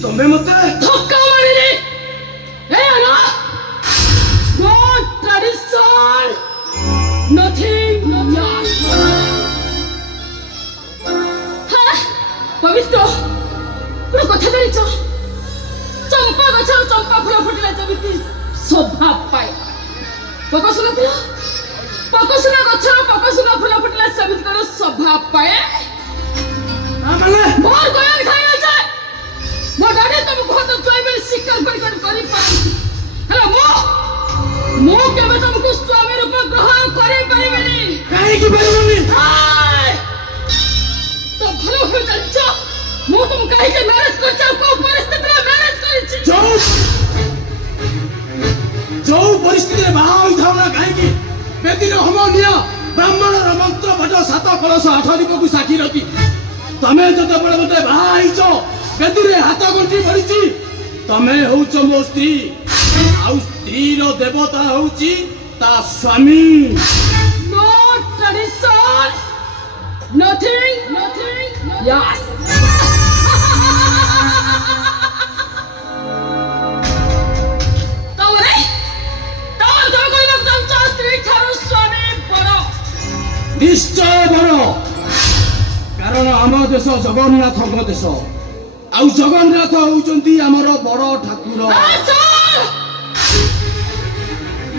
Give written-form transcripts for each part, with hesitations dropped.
ତମେ ମତେ ଧକ୍କା ମାରିଲି ଏ ନା no tradition nothing ପବିତ୍ର ପୁରା କଥା ଜାଣିଛ ଚମ୍ପା ଗଛରୁ ଚମ୍ପା ଫୁଲ ଫୁଟିଲା ଯେମିତି ଶୋଭା ପାଏ ପକସୁନା ଫୁଲ ପକସୁନା ଗଛରୁ ପକସୁନା ଫୁଲ ଫୁଟିଲା ସେମିତି କଣ ଶୋଭା ପାଏ ମୋର ଗୋୟାନ ଖାଇଯାଉଛି ମୋ ଡାଡି ତମକୁ ହତ ସ୍ୱାମୀର ଶିକାର କରିପାରନ୍ତି ହେଲେ ମୁଁ କେବେ ତମକୁ ସ୍ୱାମୀ ରୂପ ଗ୍ରହଣ କରିପାରିବିନି କାହିଁକି ପାରିବନି ତ ଭଲ ଭାବେ ଜାଣିଛ ମୁଁ ତମକୁ କାହିଁକି ମ୍ୟାରେଜ କରିଛି ଆଉ କୋଉ ପରିସ୍ଥିତିରେ ମ୍ୟାରେଜ କରିଛି ଯୋଉ ପରିସ୍ଥିତିରେ ବାହା ହୋଇଥାଉ ନା କାହିଁକି ବେଦିର ହୋମ ନିଅ ବ୍ରାହ୍ମଣର ମନ୍ତ୍ର ପାଠ 7 କଳସ 8 ଦିଗକୁ ସାକ୍ଷୀ ରଖି ତମେ ଯେତେବେଳେ ମତେ ବାହା ହେଇଛ ବେଦିରେ ହାତ ଗଣ୍ଠି ପଡିଛି ତମେ ହଉଛ ମୋ ସ୍ତ୍ରୀ ଆଉ ସ୍ତ୍ରୀର ଦେବତା ହଉଛି ତା ସ୍ୱାମୀ no tradition nothing yes ତମେ କହିବାକୁ ଚାହୁଁଛ ସ୍ତ୍ରୀ ଠାରୁ ସ୍ୱାମୀ ବଡ଼ ନିଶ୍ଚୟ ବଡ଼ କାରଣ ଆମ ଦେଶ ଜଗନ୍ନାଥଙ୍କ ଦେଶ ଆଉ ଜଗନ୍ନାଥ ହଉଛନ୍ତି ଆମର ବଡ଼ ଠାକୁର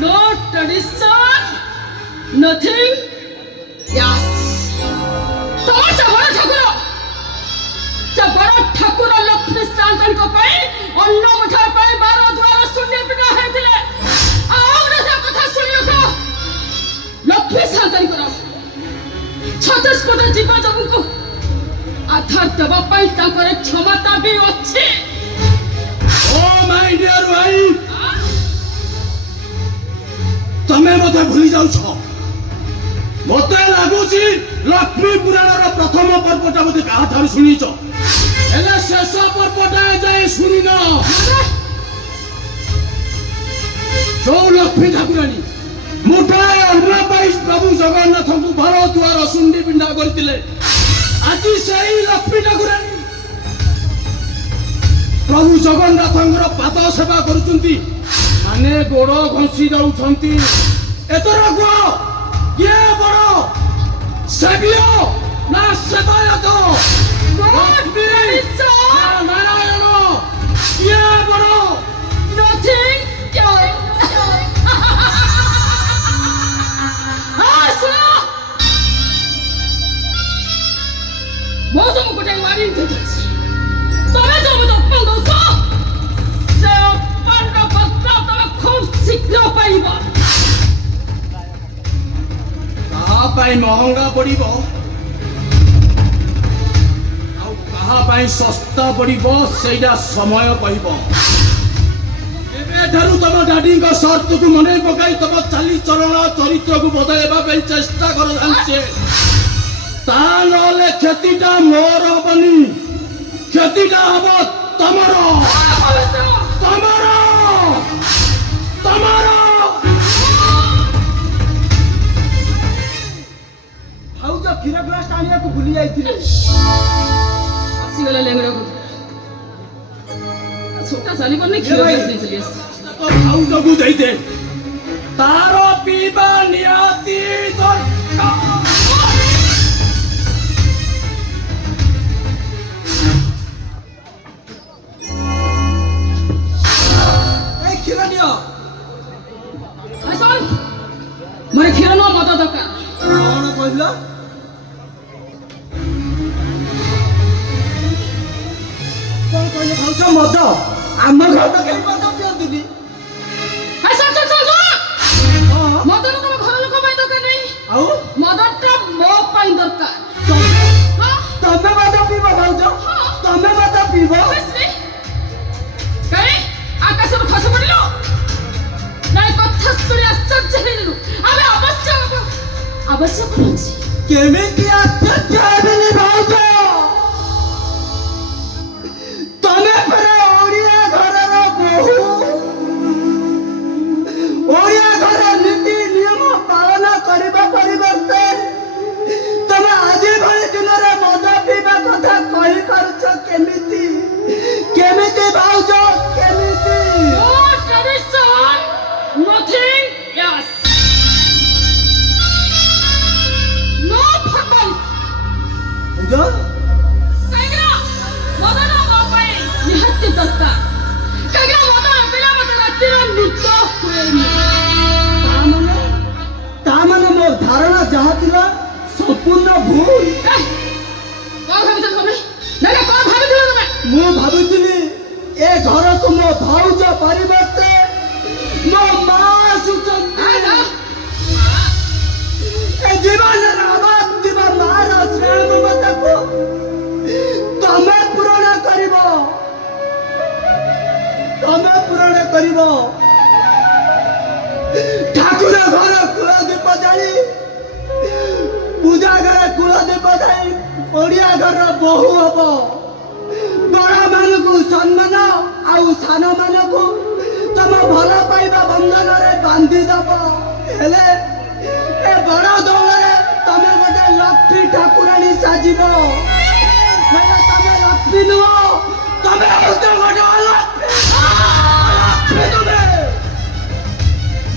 no tradition nothing yes ତମର ସେ ବଡ଼ ଠାକୁର ଲକ୍ଷ୍ମୀ ସାନ୍ତାଣୀଙ୍କ ପାଇଁ ଅନ୍ନ ମୁଠା ପାଇଁ 12 ଦ୍ୱାର ଶୂନ୍ୟ ପିଣ୍ଡ ହେଇଥିଲେ ଆଉ ଗୋଟେ କଥା ଶୁଣି ରଖ ଲକ୍ଷ୍ମୀ ସାନ୍ତାଣୀଙ୍କର 36 କୋଟି ଜୀବଜନ୍ତୁଙ୍କୁ ଆଧାର ଦେବା ପାଇଁ ତାଙ୍କର କ୍ଷମତା ବି ଅଛି ଓ ମାଇ ଡିୟର ଭାଇ ତମେ ମତେ ଭୁଲି ଯାଉଛ ମତେ ଲାଗୁଛି ଲକ୍ଷ୍ମୀ ପୁରାଣର ପ୍ରଥମ ପର୍ବଟା ମତେ କାହାଠାରୁ ଶୁଣିଛ ହେଲେ ଶେଷ ପର୍ବଟା ଯାଏ ଶୁଣିନ ଯୋଉ ଲକ୍ଷ୍ମୀ ଠାକୁରାଣୀ ମୁଠାଏ ଅନ୍ନ ପାଇ ପ୍ରଭୁ ଜଗନ୍ନାଥଙ୍କୁ 12 ଦ୍ୱାର ଶୁଣ୍ଡି ପିଣ୍ଡା କରିଥିଲେ ଆଜି ସେଇ ଲକ୍ଷ୍ମୀ ଠାକୁରାଣୀ ପ୍ରଭୁ ଜଗନ୍ନାଥଙ୍କର ପାଦ ସେବା କରୁଛନ୍ତି ମାନେ ଗୋଡ଼ ଘଷି ଯାଉଛନ୍ତି ଏଥର କୁହ କିଏ ବଡ଼ ସେବିୟ ନା ସେବାୟତ ନାରାୟଣ କିଏ ବଡ଼ nothing ମୁଁ ତମକୁ ଗୋଟେ ୱାର୍ନିଂ ଦେଇଛି ତମେ ଯୋଉ ମତେ ଅପମାନ ଦଉଛ ସେ ଅପମାନର ବଦଳ ତମେ ଖୁବ୍ ଶୀଘ୍ର ପାଇବ କାହା ପାଇଁ ମହଙ୍ଗା ପଡ଼ିବ ଆଉ କାହା ପାଇଁ ଶସ୍ତା ପଡ଼ିବ ସେଇଟା ସମୟ କହିବ ଏବେଠାରୁ ତମ ଡାଡିଙ୍କ ସର୍ତ୍ତକୁ ମନେ ପକାଇ ତମ ଚାଲିଚଳନ ଚରିତ୍ରକୁ ବଦଳାଇବା ପାଇଁ ଚେଷ୍ଟା କର ଜାଣିଛେ ତା ନହେଲେ କ୍ଷତିଟା ମୋର ହବନି କ୍ଷତିଟା ହବ ତମର ତମର ତମର ଭାଉଜ କ୍ଷୀର ଗ୍ଲାସ ଆଣିବାକୁ ଭୁଲି ଯାଇଥିଲେ ଆସିଗଲା ଲେଙ୍ଗଡା ଛୋଟା ଚାଲି ପାରୁନି କ୍ଷୀର ଚାଲି ଆସି ଭାଉଜକୁ ଦେଇଦେ ତାର ପିଇବା ନିହାତି ଦରକାର କ୍ଷୀର ନିଅ ମୋର କ୍ଷୀର ନୁହଁ ମଦ ଦରକାର କଣ କହିଲ କଣ କହିଲେ ଭାଉଜ ମଦ ଆମ ଘର ତ କେହି ମଦ ପିଅନ୍ତିନି ମଦର ତମ ଘର ଲୋକ ପାଇଁ ଦରକାର ନାହିଁ ଆଉ ମଦଟା ମୋ ପାଇଁ ଦରକାର ତମେ ମଦ ପିଇବ ଭାଉଜ ତମେ ମଦ ପିଇବ ଆକାଶରୁ ଖସି ପଡ଼ିଲ ନାଇଁ କଥା ଶୁଣି ଆଶ୍ଚର୍ଯ୍ୟ ହେଇଗଲୁ ଆମେ ଆବଶ୍ୟକ ଅଛି କେମିତି ଆଶ୍ଚର୍ଯ୍ୟ ହେବିନି ଭାଉଜ ତମେ ପରା ଓଡ଼ିଆ ଘରର ବୋହୂ ଓଡ଼ିଆ ଘର ନୀତି ଭାବିଥିଲା ସମ୍ପୂର୍ଣ୍ଣ ଭୁଲ। କଣ ଭାବିଛ ତମେ? ନା ନା କଣ ଭାବିଥିଲ ତମେ? ମୁଁ ଭାବୁଥିଲି ଏ ଘରକୁ ମୋ ଭାଉଜ ପରିବର୍ତ୍ତେ ମୋ ମା ଆସୁଛନ୍ତି। ଏ ଜୀବନର ଅଭାବ ଥିବା ମାର ସ୍ନେହ ମମତାକୁ ତମେ ପୂରଣ କରିବ। ତମେ ପୂରଣ କରିବ। ଠାକୁର ଘର କୂଳ ଦୀପ ଜାଳି ପୂଜା ଘର କୂଳ ଦୀପ ଜାଳି ଓଡ଼ିଆ ଘରର ବୋହୂ ହବ। ବଡ଼ ମାନଙ୍କୁ ସମ୍ମାନ ଆଉ ସାନ ମାନଙ୍କୁ ତମ ଭଲ ପାଇବା ବନ୍ଧନରେ ବାନ୍ଧି ଦବ। ହେଲେ ଏ ବଡ଼ ଦୌଳରେ ତମେ ଗୋଟେ ଲକ୍ଷ୍ମୀ ଠାକୁରାଣୀ ସାଜିବ। ହେଲେ ତମେ ଲକ୍ଷ୍ମୀ ନୁହଁ, ତମେ ହଉଛ ଗୋଟେ ଅଲକ୍ଷ୍ମୀ ତମେ।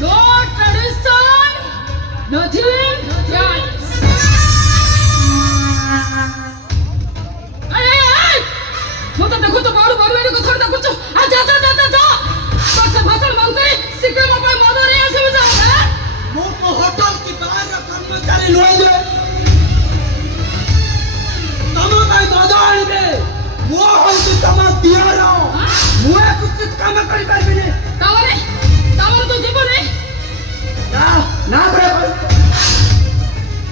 No tradition, nothing else. ମୁଁ ତ ଦେଖୁଛୁ ବଡ ବଡ କଥା ଦେଖୁଛୁ। ଯା ଯା ଯା ଯା ଯା ଭାଷଣ ମନ୍ତ୍ରୀ ଶୀଘ୍ର ମୋ ପାଇଁ ମଦ ନେଇ ଆସିବୁ। ଯା ମୁଁ ମୋ ହୋଟେଲ କି ବାହାର କର୍ମଚାରୀ ନୁହେଁ ଯେ ତମ ପାଇଁ ମଦ ଆଣିବେ। ମୁଁ ହଉଛି ତମ ଦିଅର। ମୁଁ ଏ ଉଚିତ କାମ କରିପାରିବିନି। ତାମାନେ ତୁ ଯିବୁନି? ନା ନା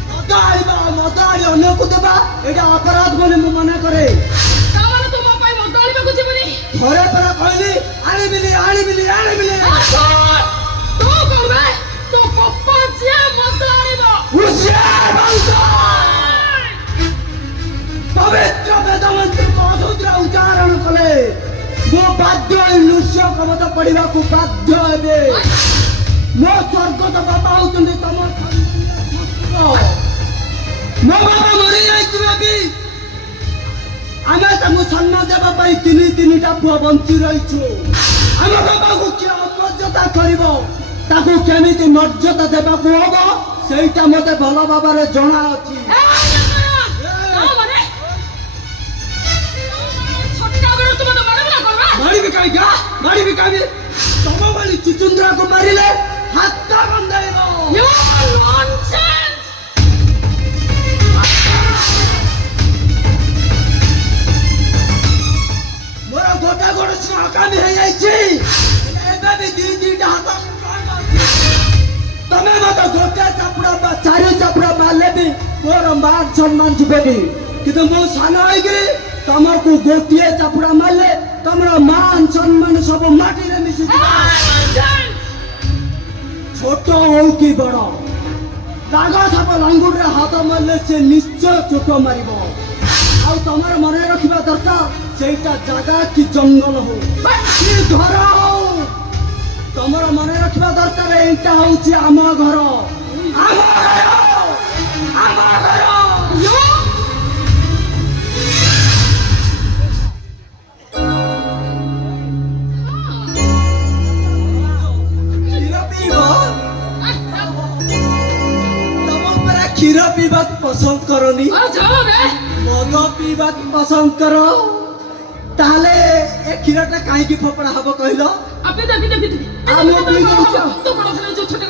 ମଦ ଆଣିବା ମଦ ଆଣି ଅନ୍ୟକୁ ଦେବା ଏଇଟା ଅପରାଧ ବୋଲି ମୁଁ ମନେ କରେ। ତାମାନେ ତୁ ମୋ ପାଇଁ ମଦ ଆଣିବାକୁ ଯିବୁନି? ଘରେ ପରା କହିଲି ଆଣିବିନି ଆଣିବିନି ଆଣିବିନି। ତୁ କଣ ତୋ ପପ୍ପା ଯିଏ ମଦ ଆଣିବ? ପବିତ୍ର ବେଦମନ୍ତ୍ରକୁ ଅଶୁଦ୍ଧ ଉଚ୍ଚାରଣ କଲେ ମୁଁ ବାଧ୍ୟ ନୃଶ୍ୟ କବଚ ପଢିବାକୁ ବାଧ୍ୟ ହେବେ। ମୋ ସ୍ୱର୍ଗତ ବାପା ହଉଛନ୍ତି ତମ ମୋ ବାପା ମରି ଯାଇଥିବା ବି ଆମେ ତାଙ୍କୁ ସମ୍ମାନ ଦେବା ପାଇଁ ତିନିଟା ପୁଅ ବଞ୍ଚି ରହିଛୁ। ଆମ ବାପାକୁ କିଏ ଅମର୍ଯ୍ୟାଦା କରିବ ତାକୁ କେମିତି ମର୍ଯ୍ୟାଦା ଦେବାକୁ ହବ ସେଇଟା ମତେ ଭଲ ଭାବରେ ଜଣା ଅଛି। ମାରିବି କାହିଁକି? ମାରିବି କାହିଁକି? ତମ ଭଳି ଚୁଚୁନ୍ଦ୍ରାକୁ ମାରିଲେ ହାତ ବନ୍ଧାଇବ। ମୋର ଗୋଟା ଗୋଡ଼ ଅକାମୀ ହେଇଯାଇଛି। ଏବେ ବି ଦିଟା ହାତ। ତମେ ମତେ ଗୋଟେ ଚାପୁଡ଼ା ବା ଚାରି ଚାପୁଡ଼ା ମାରିଲେ ବି ମୋର ମାନ ସମ୍ମାନ ଯିବନି। କିନ୍ତୁ ମୁଁ ସାନ ହେଇକିରି ତମକୁ ଗୋଟିଏ ଚାପୁଡ଼ା ମାରିଲେ ତମର ମାନ ସମ୍ମାନ ସବୁ ମାଟିରେ ମିଶିଯିବ। ଛୋଟ ହଉ କି ବଡ଼ ବାଘ ସାପ ଲାଙ୍ଗୁଡରେ ହାତ ମାରିଲେ ସେ ନିଶ୍ଚୟ ଚୋଟ ମାରିବ। ଆଉ ତମର ମନେ ରଖିବା ଦରକାର ସେଇଟା ଜାଗା କି ଜଙ୍ଗଲ ହଉ କି ଘର ହଉ ତମର ମନେ ରଖିବା ଦରକାର ଏଇଟା ହଉଛି ଆମ ଘର। ଆମ ଘର ଆମ ଘର। କ୍ଷୀର ପିଇବାକୁ ପସନ୍ଦ କରନି, ମଦ ପିଇବାକୁ ପସନ୍ଦ କର। ତାହେଲେ ଏ କ୍ଷୀରଟା କାହିଁକି ଫୋପଡ଼ା ହବ କହିଲ?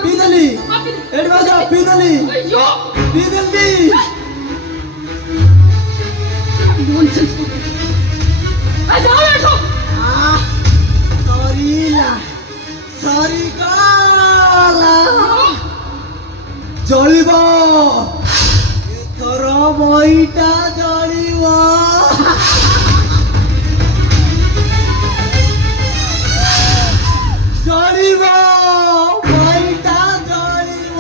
ପିଇଦେଲି ପିଇଦେଲି ପିଇଦେଲି। ସରିଲା ସରିଗଲା। ଜଳିବ ଏଥର ବହିଟା ଜଳିବ। ଜଳିବ ବହିଟା ଜଳିବ।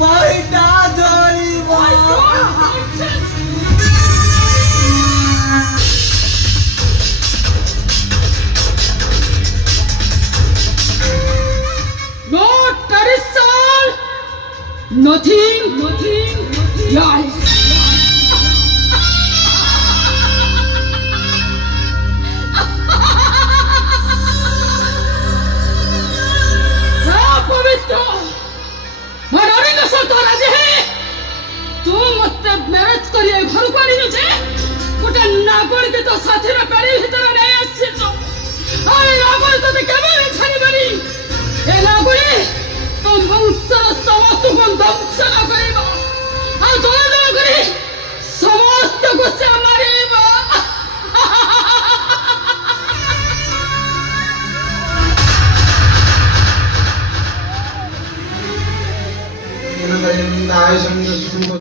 ବହିଟା ଜଳିବ। Nothing, lies. पवित्र मरारी का सत्ता राजे है। तू मत मैरिज करिए घर को आनी जे गोटे नागोरी के तो साथी रे पेड़ी भीतर नहीं आछे तो अरे नागोरी तो केबे छानी बनी ए नागोरी ବଂଶର ସମସ୍ତଙ୍କୁ ଦଂଶନ କରିବ ଆଉ ଦଳ ଦଳ କରି